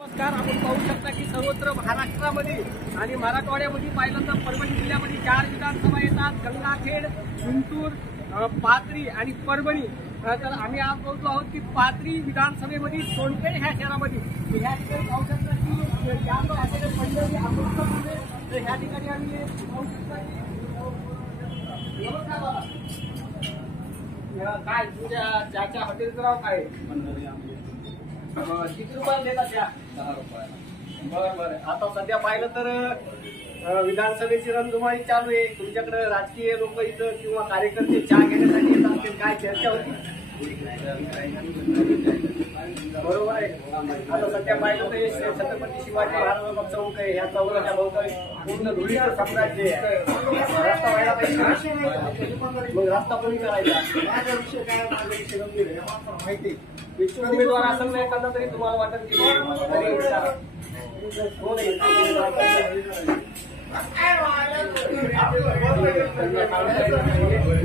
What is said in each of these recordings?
नमस्कार. आपण पाहू शकता की सर्वत्र महाराष्ट्रामध्ये आणि मराठवाड्यामध्ये पाहिलं तर परभणी जिल्ह्यामध्ये 4 विधानसभा येतात. गंगाखेड, जिंतूर, पाथरी आणि परभणी. तर आम्ही आज बोलतो आहोत की पाथरी विधानसभेमध्ये सोनपेठ ह्या शहरामध्ये ह्या ठिकाणी पाहू शकता की पंढरी अमृतसर. तर ह्या ठिकाणी आम्ही पाहू शकता की नमस्कार बाबा. काय तुझ्या चहाच्या हॉटेलचं नाव काय? किती रुपयाला देतात त्या? 10 रुपयाला. बरं बरं. आता सध्या पाहिलं तर विधानसभेची रणधुमाळी चालू आहे. तुमच्याकडे राजकीय लोक इथं किंवा कार्यकर्ते चहा घेण्यासाठी येत असतील, काय चर्चा होती? बरोबर आहे. आता सध्या पाहिलं तर छत्रपती शिवाजी महाराज चौक आहे. या चौकाच्या भोवताली पूर्ण धुळीचं साम्राज्य आहे. रस्ता व्हायला पाहिजे, मग रस्ता कोणी करायचा? माझ्याविषयी काय माझ्याविषयी गंभीर आहे माहिती. उमेदवार असं नाही करता तरी तुम्हाला वाटत की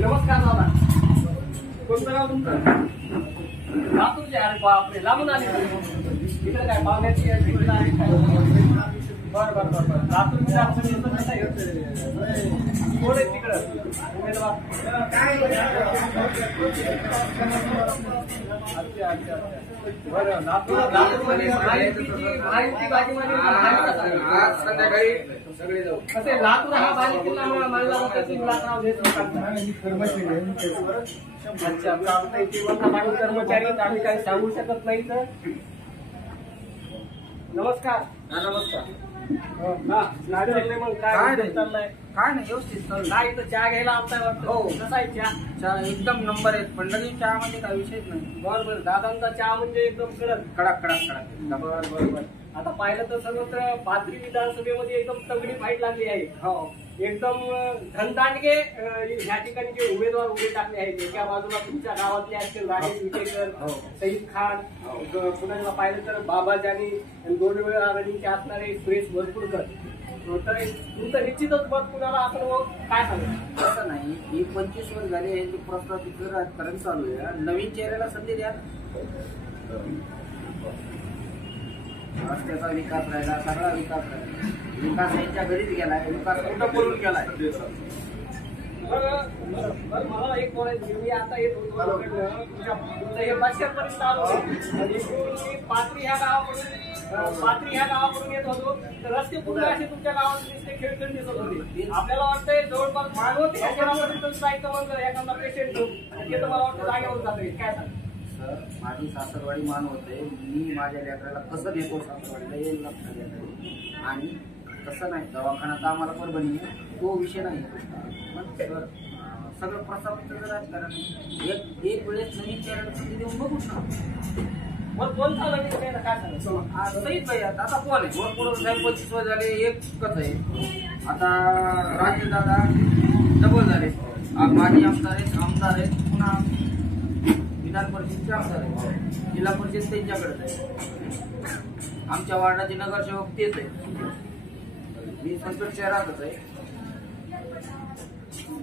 नमस्कार दादा. कोणतं नाव तुमचं? लातूरचे. अरे बापरे, लांबून आले इकडे काय पाहुण्याची आहे? बरं बरं बरं बरं. लातूर विधानसभेचं कसं आहे कोण आहे तिकडं उमेदवार? अच्छा अच्छा. बरं. लातूरमध्ये महायुती बाजी संध्याकाळी सगळे जाऊ. कसे लातूर हा बाजी किल्ला मानला जातो की विलासराव देशमुखांचा? अच्छा. आता इथे कर्मचारी आम्ही काही सांगू शकत नाही. तर नमस्कार. नमस्कार. मग काय चाललंय? काय नाही, व्यवस्थित चालू. काय इथं चहा घ्यायला आमचा वाटतं? हो. कसा आहे चहा? चहा एकदम नंबर आहे. पंढरी चहा मध्ये काही विषयच नाही. बरं बरं. दादांचा चहा म्हणजे एकदम कडक कडक कडक कडक. बरं बरं बरं. आता पाहिलं तर सर्वत्र पाथरी विधानसभेमध्ये एकदम तगडी फाईट लागली आहे. हो, एकदम घनदांडगे ह्या ठिकाणी जे उमेदवार उभे टाकले आहेत. एका बाजूला तुमच्या गावातले असतील राजेश विटेकर, सईद खान, पुन्हा पाहिलं तर बाबा जानी, 2 वेळा रनिंगचे असणारे सुरेश भरपूरकर. तर तुमचं निश्चितच मत कुणाला असं काय सांगू? असं नाही. ही 25 वर्ष झाले यांची प्रस्तावित राजकारण चालू आहे. नवीन चेहऱ्याला संधी द्या. रस्त्याचा विकास राहिला, सगळा विकास राहिला. विकास यांच्या घरीच गेलाय. विकास कुठं पळून गेलाय? मला एक बोलायचं, मी आता येत होतो तुमचं हे बसपर्यंत आलो. पाथरी ह्या गावाकडून येत होतो. तर रस्ते पूर्ण असे तुमच्या गावात खेळखेळ दिसत होते. आपल्याला वाटतंय जवळपास मानवत ह्या शहरापर्यंत जायचं म्हणलं एखादा पेशंट घेऊन ते तर मला वाटतं जागेवर जात. काय सांग सर, माझी सासरवाडी मान होते. मी माझ्या लेकराला कसं घेतो सासरवाडीला हे लक्षात घेतो. आणि तसं नाही, दवाखाना तर आम्हाला परभणी तो विषय नाही. पण सर, सगळं प्रस्तावित राजकारण एक वेळेस नवीन चेहऱ्याला संधी देऊन बघू ना. मग कोणता नवीन चेहरा काय सांगायचं? सईद भाई आता कोण आहे? वर पुढे 25 वर्ष झाले. एकच आहे आता. राजेश दादा डबल झाले. माजी आमदार आहेत. पुन्हा विधान परिषदचे आमदार आहेत. जिल्हा परिषद त्यांच्याकडेच आहे. आमच्या वार्डाचे नगरसेवक तेच आहे. मी संतोष शहरातच आहे.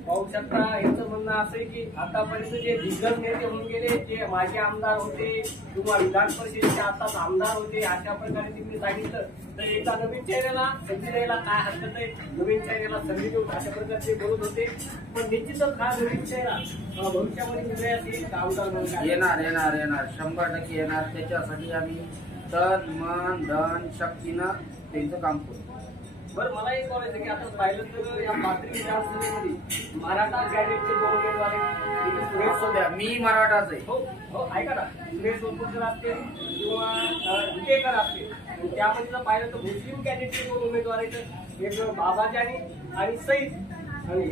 पाहू शकता. याचं म्हणणं असं आहे की आतापर्यंत जे दिग्गज नेते होऊन गेले, जे माजी आमदार होते किंवा विधान परिषदेचे आताच आमदार होते, अशा प्रकारे तुम्ही सांगितलं तर एकदा नवीन चेहऱ्याला संधी द्यायला काय हरकत आहे? नवीन चेहऱ्याला संधी देऊन अशा प्रकारचे बोलत होते. पण निश्चितच हा नवीन चेहरा भविष्यामध्ये निर्णयास येईल का? आमदार येणार 100% येणार. त्याच्यासाठी आम्ही तन मन धन शक्तीनं त्यांचं काम करू. बरं, मला एक बोलायचं की आता पाहिलं तर या पाथरी विधानसभेमध्ये मराठा कॅडेटचे 2 उमेदवार आहेत. सुरेश सध्या मी मराठाच आहे. हो हो, ऐका ना. सुरेश भरपूरकर असतील किंवा विटेकर असतील. त्यामध्ये पाहिलं तर मुस्लिम कॅडेटचे 2 उमेदवार आहेत. एक बाबा जानी आणि सईद. आणि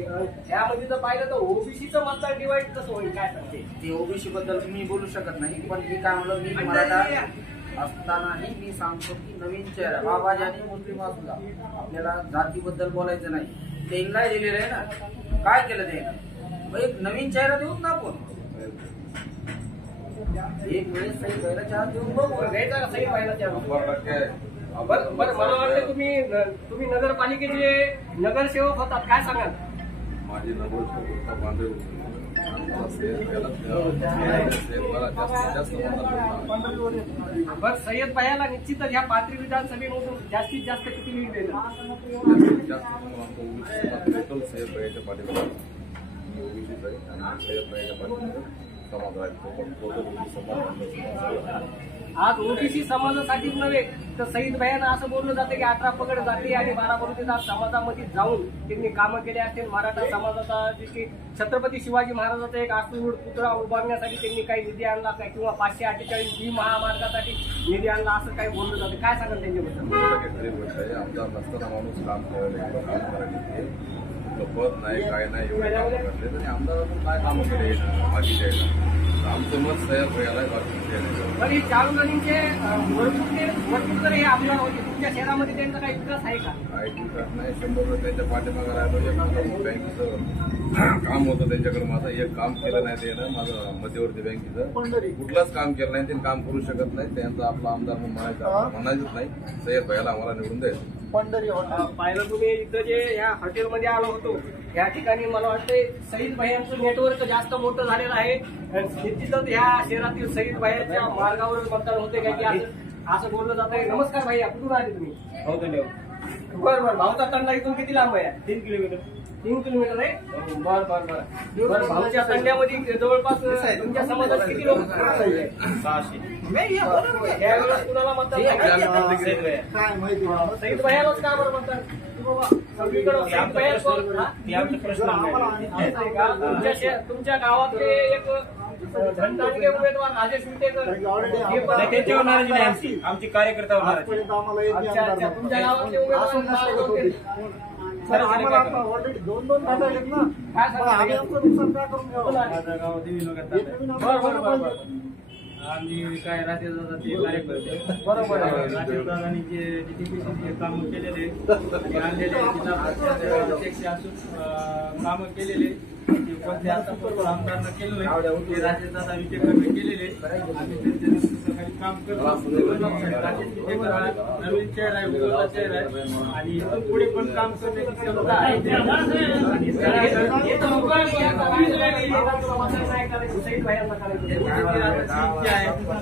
यामध्ये जर पाहिलं तर ओबीसीचं मतदार डिवाइड कसं होईल काय सांगते? ते ओबीसी बद्दल मी बोलू शकत नाही. पण मी काय म्हणलं, मी मराठा असतानाही मी सांगतो की नवीन चेहरा बाबा जानी मुस्लिम असला आपल्याला जातीबद्दल बोलायचं नाही. त्यांना दिलेलं आहे ना. काय केलं ते? एक नवीन चेहरा देऊन ना आपण एक वेळेस सही व्हायला चहा देऊन बघू. घ्यायचा का सही व्हायला चहा? बरं मला वाटतं तुम्ही नगरपालिकेचे नगरसेवक होतात, काय सांगाल? माझे नगरसेवक बरं, सय्यद भाईला निश्चितच ह्या पाथरी विधानसभेमधून जास्तीत जास्त किती लीड देणार? टोटल सय्यद भाईच्या पाठीमागे ओबीसीच आहे आणि सय्यद भाईच्या पाठीमागे समाज आहे. टोटल समाज आज ओबीसी समाजासाठीच नव्हे तर सईद भाईंना असं बोललं जातं की 18 पगड जाती आणि 12 बलुतेदार समाजामध्ये जाऊन त्यांनी कामं केले असतील. मराठा समाजाचा जे की छत्रपती शिवाजी महाराजाचा एक आसूड पुतळा उभारण्यासाठी त्यांनी काही निधी आणला काय किंवा 548 महामार्गासाठी निधी आणला असं काही बोललं जातं. काय सांगाल त्यांच्याबद्दल? खरी गोष्ट आहे. आमदार नसताना माणूस काम पद नाही काय नाही एवढे काम करते आणि आमदारातून काय कामं केले बाकीच्या आमचं मत तयार व्हायला बाकी. पण हे 4 जणींचे भरपूर तर हे आमदार होते. तुमच्या शहरामध्ये त्यांचा काही विकास आहे का? काय विकास नाही. 100 त्यांच्या पाठीमागे राहिलो. एक बँकेचं काम होतं त्यांच्याकडे. माझं एक काम केलं नाही त्यानं. माझं मध्यवर्ती बँकेचं कुठलंच काम केलं नाही. त्यांनी काम करू शकत नाही. त्यांचा आपला आमदार म्हणून म्हणायचंच नाही. सय्यद भाईला आम्हाला निवडून द्यायचं. पाहिलं तुम्ही इथं जे या हॉटेलमध्ये आलो होतो या ठिकाणी मला वाटतंय सईद भाईंचं नेटवर्क जास्त मोठं झालेलं आहे. निश्चितच ह्या शहरातील सईद भाईंच्या मार्गावर मतदान होते का की असं बोललं जात आहे. नमस्कार भाई, कुठून आले तुम्ही? हो धन्यवाद. बरं बरं, भाऊचा तंडा इथून किती लांब आहे? 3 किलोमीटर. 3 किलोमीटर आहे. बरं बरं बरं बरं. भाऊच्या तंड्यामध्ये जवळपास तुमच्या समाजात किती लोक? 600. यावेळेस कुणाला मतदान? सईद भाईलाच का बरं मतदान? सगळीकडे सईद भाईच तुमच्या गावातले एक धनदांडगे उमेदवार राजेश विटेकर त्यांच्यावर नाराजी नाही आमची कार्यकर्त्यावर नाराजी. अच्छा, तुमच्या गावातले उमेदवार ऑलरेडी 2-2 खाता आहेत ना. आम्ही आमचं नुकसान काय करून घ्यावं? आम्ही काय राजेशदादाचे कार्यकर्ते बरोबर राजेशदादांनी जे DTPCचे कामं केलेले आणि आणलेले जिल्हा अध्यक्ष असून कामं केलेले कोणते आतापर्यंत आमदारांना केलं नाही ते राजेशदादा विटेकरने केलेले. आम्ही त्यांच्या काही काम करतो. राजेश विटेकर हा नवीन चेहरा आहे, उदयचा चेहरा आहे आणि इथून पुढे पण काम करण्याची क्षमता आहे.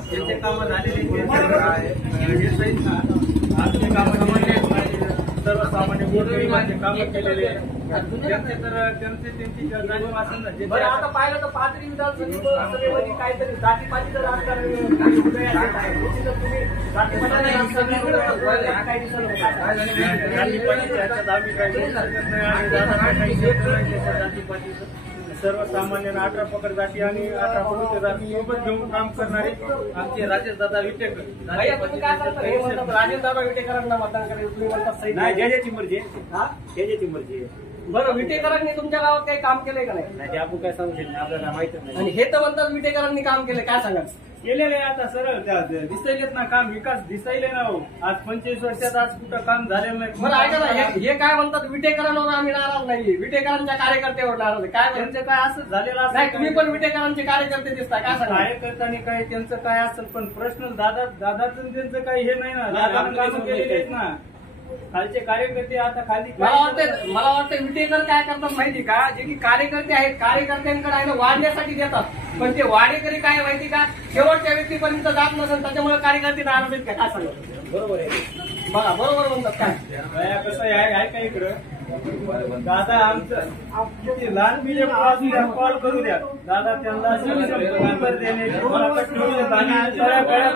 ज्यांचे कामं झालेले आमचे कामं सर्वसामान्य गोरगरिबांचे कामं केलेले त्यांचे तर त्यांची जाणीव असेल ना. बरं, आता पाहिलं तर पाथरी विधानसभेमध्ये काहीतरी जातीपातीचं राजकारण उदयास आहे. निश्चितच तुम्ही जातीपातीचं राजकारण काही दिसत नाही. जातीपातीच्या ह्याच्यात आम्ही काही बोलू शकत नाही आणि जातीपातीचं सर्वसामान्य 18 पगड जाती आणि 18 बलुतेदार सोबत घेऊन काम करणारे आमचे राजेशदादा विटेकर. भैया, तुम्ही काय सांगता? हे म्हणतात राजेशदादा विटेकरांना मतदान करायचं, तुम्ही म्हणतात सईद नाही, भाई. ज्याची मर्जी आहे. ज्याची मर्जी आहे. बरं, विटेकरांनी तुमच्या गावात काही काम केलंय का नाही? नाही, ते आपण काय सांगू शकत नाही, आपल्याला माहितच नाही. आणि हे तर म्हणतात विटेकरांनी काम केलं, काय सांगाल? केलेले आता सरळ त्या दिसायलेत ना काम, विकास दिसायले ना. आज 25 वर्षात आज कुठं काम झालेलं नाही. बरं, ऐका ना, हे काय म्हणतात विटेकरांवर आम्ही नाराज नाही, विटेकरांच्या कार्यकर्त्यावर नाराज आहे. काय त्यांचं काय असं झालेलं नाही, असं तुम्ही पण विटेकरांचे कार्यकर्ते दिसता, काय सांगा? कार्यकर्त्यांनी काय त्यांचं काय असेल पण पर्सनल दादाचं त्यांचं काही हे नाही ना. दादानं कामं केलेली आहेत ना. खालचे कार्यकर्ते आता खाली मला वाटतं विटेकर काय करतात माहिती का? जे की कार्यकर्ते आहेत कार्यकर्त्यांकडे आहे ना वाढण्यासाठी देतात, पण ते वाढेकरी काय माहिती का शेवटच्या व्यक्तीपर्यंत जात नसेल, त्याच्यामुळे कार्यकर्ते नाराज आहेत का? काय सांगत? बरोबर आहे. बघा, बरोबर म्हणतात काय? कसं आहे का इकडं दादा आमचं लहान बिले कॉल करू द्या. दादा त्यांना नंबर देणे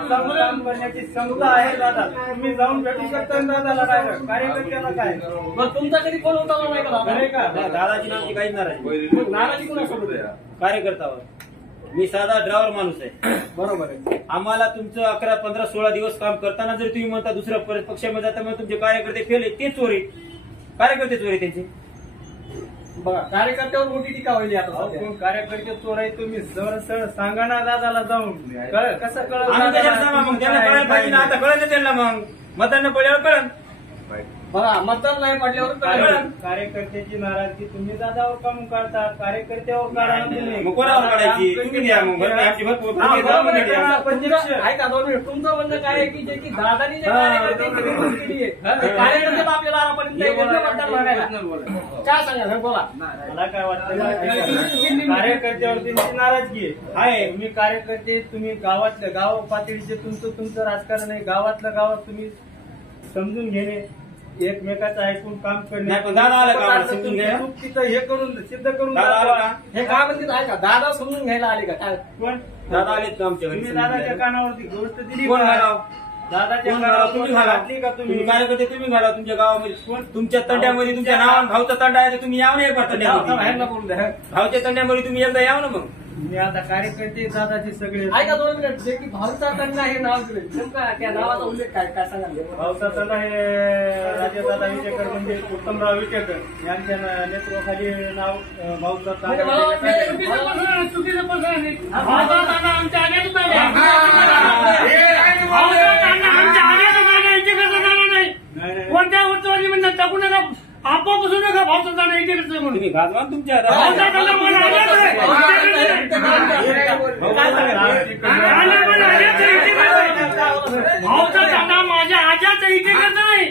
काम करण्याची क्षमता आहे. दादा तुम्ही जाऊन भेटू शकता दादाला. काय कार्यकर्त्याला काय मग तुमचा कधी फोन उचलला नाही का? खरंय का? दादाची नावाची काहीच नाराजी. मग नाराजी कुणासोबत आहे? कार्यकर्त्यावर. मी साधा ड्रायव्हर माणूस आहे. बरोबर आहे. आम्हाला तुमचं 11, 15, 16 दिवस काम करताना जर तुम्ही म्हणता दुसऱ्या पक्षामध्ये जाता मग तुमचे कार्यकर्ते फेल आहे, ते चोरी कार्यकर्ते चोरी त्यांचे. बघा, कार्यकर्त्यावर मोठी टीका होईल आता. कोण कार्यकर्ते चोर आहे तुम्ही सरळ सांगा ना दादाला जाऊन. कसं कळलं? मग त्यांना कळायला पाहिजे ना. आता कळलं त्यांना, मग मतदान पडल्यावर कळलं. बघा मतदान नाही पडल्यावर कळलं. कार्यकर्त्याची नाराजगी तुम्ही दादावर कामून काढता, कार्यकर्त्यावर काढा तुम्ही. मग कोणावर काढायची? तुम्ही द्या मग. आमची भरपूर हा, बरोबर आहे. द्या. ऐका 2 मिनिट. तुमचं म्हणणं काय आहे की जे की दादानी जे कार्यकर्त्यांची निवड केली आहे ते कार्यकर्ते आपल्या दारापर्यंत येतील ना मतदान मागायला. काय सांगा सर, बोला. मला काय वाटतं कार्यकर्त्यावर त्यांची नाराजगी आहे. मी कार्यकर्ते, तुम्ही गावातलं गाव पातळीचे तुमचं राजकारण आहे. गावातलं गावात तुम्ही समजून घेणे, एकमेकाचं ऐकून काम करणे. नाही, पण दादा आलं का आम्हाला समजून घ्या? चूक तिथं हे करून सिद्ध करून दादा आलं दाखवा. का? हे काय म्हणतात ऐका, दादा समजून घ्यायला आले का काय? कोण दादा आलेत का आमच्या घरी? तुम्ही दादाच्या कानावरती गोष्ट दिली कोण का? घालाव? दादाच्या कोण घालाव? कानावर तुम्ही गोष्ट घाला. घातली का तुम्ही तुम्ही? कार्यकर्ते तुम्ही घाला तुमच्या गावामध्ये. तुमच्या तंड्यामध्ये तुमच्या नावान भाऊचा तंडा आहे, तुम्ही यावं ना एकदा ह्यांना तंड्यामध्ये. बोलू द्या. भाऊच्या तंड्यामध्ये तुम्ही एकदा यावं ना मग. मी आता कार्यकर्ते दादाचे सगळे ऐका 2 मिनिट. जे की भाऊचा तंडा हे नाव दिले नेमका त्या नावाचा उल्लेख काय काय सांगा. पावसाचा हे राजेदादा विटेकर म्हणजे उत्तमराव विटेकर यांच्या नेतृत्वाखाली नाव भाऊचा म्हणजे मला वाटतं चुकीचं पसरण आहे. भाऊचा तंडा आमच्या आग्यातच नाही. भाऊचा तंडा आमच्या आग्यातच नाही. इथे कसं जाणार नाही. कोणत्या उत्सवाची म्हणजे टाकू नका, आपोआप बसू नका. भाऊचा तंडा इथे कसं म्हणून तुम्ही गाजवा ना तुमच्या भाऊचा तंडा मला आग्यात आहे. भाऊचा तंडा माझ्या आज्याचं इथे करत नाही.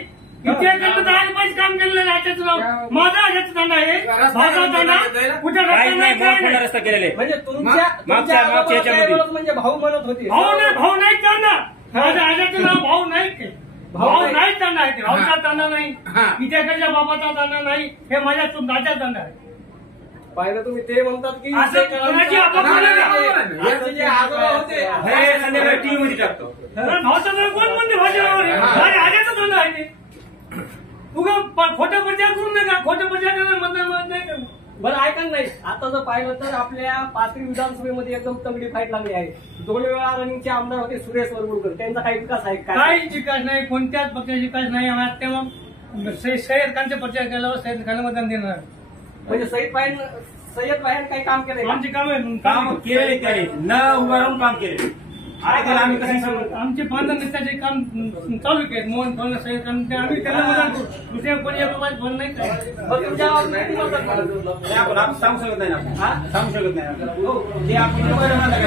इथे करत 10 रुपयाचं काम केलेलं आहे. आज्याचं नाव माझा आज्याचं तंडा आहे. भाऊचा तंडा कुठे काहीच नाही, रस्ता मोठा नाही. रस्ता केलेले. म्हणजे मागच्या याच्यामध्ये. म्हणजे भाऊ म्हणत होते. भाऊ नाही त्यांना माझ्या आज्याचं नाव भाऊ नाही. भाऊ नाही त्यांना आहे. भाऊचा तंडा नाही, इथे बाबाचा तंडा नाही. हे माझ्या दादाचा तंडा आहे. पाहिलं तुम्ही ते म्हणतात की असं कोणाची आपापली नाही. यांचे जे आजोबा होते हे संध्याकाळी टीव्ही मध्ये टाकतो. भाऊचा तंडा कोण म्हणते भाजपवर? माझ्या आज्याचा तंडा आहे ते. तुला खोटं प्रचार करू नका. खोटं प्रचार करणं मतदान नाही करणं. बरं ऐका नाही. आता जर पाहिलं तर आपल्या पाथरी विधानसभेमध्ये एकदम तगडी फाईट लागली आहे. 2 वेळा रनिंगचे आमदार होते सुरेश वरपुडकर. त्यांचा काही विकास आहे काय? काहीच विकास नाही. कोणत्याच पक्षाचा विकास नाही. तेव्हा सय्यद खानचे प्रचार केल्यावर सय्यद खान मतदान देणार. म्हणजे सय्यद बाहेर काही काम केलंय का? आमचे काम आहे. काम केले त्याने न उभं राहून काम केले. आता त्याला आम्ही कसं सांगू? आमचे 15 नेत्याचे काम चालू केले. मोहन फळणे सय्यद खान ते आम्ही त्यांना मतदान करू. दुसऱ्या कोणी एक रुपयात फळ नाही काय. बरं, तुमच्या गावात किती मतदान झालं? हे आपण सांगू शकत नाही ना. हा? सांगू शकत नाही आपल्याला. ते आपण बरं म्हणता का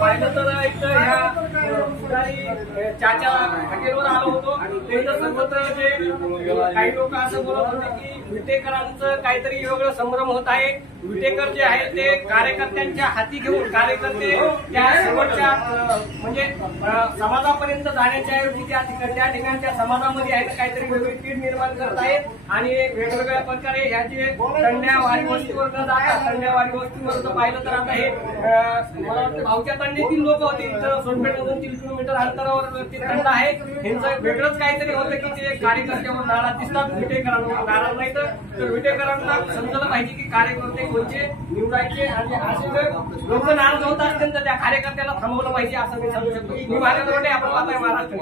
पाहिलं तर एक तर ह्या चाच्या हॉटेलवर आलो होतो. त्यांचं सर्वत्र जे काही लोक असं बोलत होते की विटेकरांचं काहीतरी वेगळं संभ्रम होत आहे. विटेकर जे आहे ते कार्यकर्त्यांच्या हाती घेऊन कार्यकर्ते त्या शेवटच्या म्हणजे समाजापर्यंत जाण्याच्या ऐवजी त्या ठिकाणच्या समाजामध्ये आहे काहीतरी वेगळी कीड निर्माण करत आहेत आणि वेगवेगळ्या प्रकारे ह्याचे तंड्यावारी वस्तीवर न जाता तंड्यावारी वस्तीवर जर पाहिलं तर आता हे मला वाटतं भाऊच्या तंड्यातील लोक होते. इथं सोनपेठमधून 3 किलोमीटर अंतरावर ते तंड आहे. यांचं वेगळंच काहीतरी होतं की ते कार्यकर्त्यावर नाराज दिसतात. विटेकरांवर नाराज नाही तर विटेकरांना समजलं पाहिजे की कार्यकर्ते कोणते निवडायचे आणि असे जर लोक नाराज होत असतील तर त्या कार्यकर्त्याला थांबवलं पाहिजे असं मी सांगू शकतो. मी माझ्या आपण पाहताय महाराष्ट्र.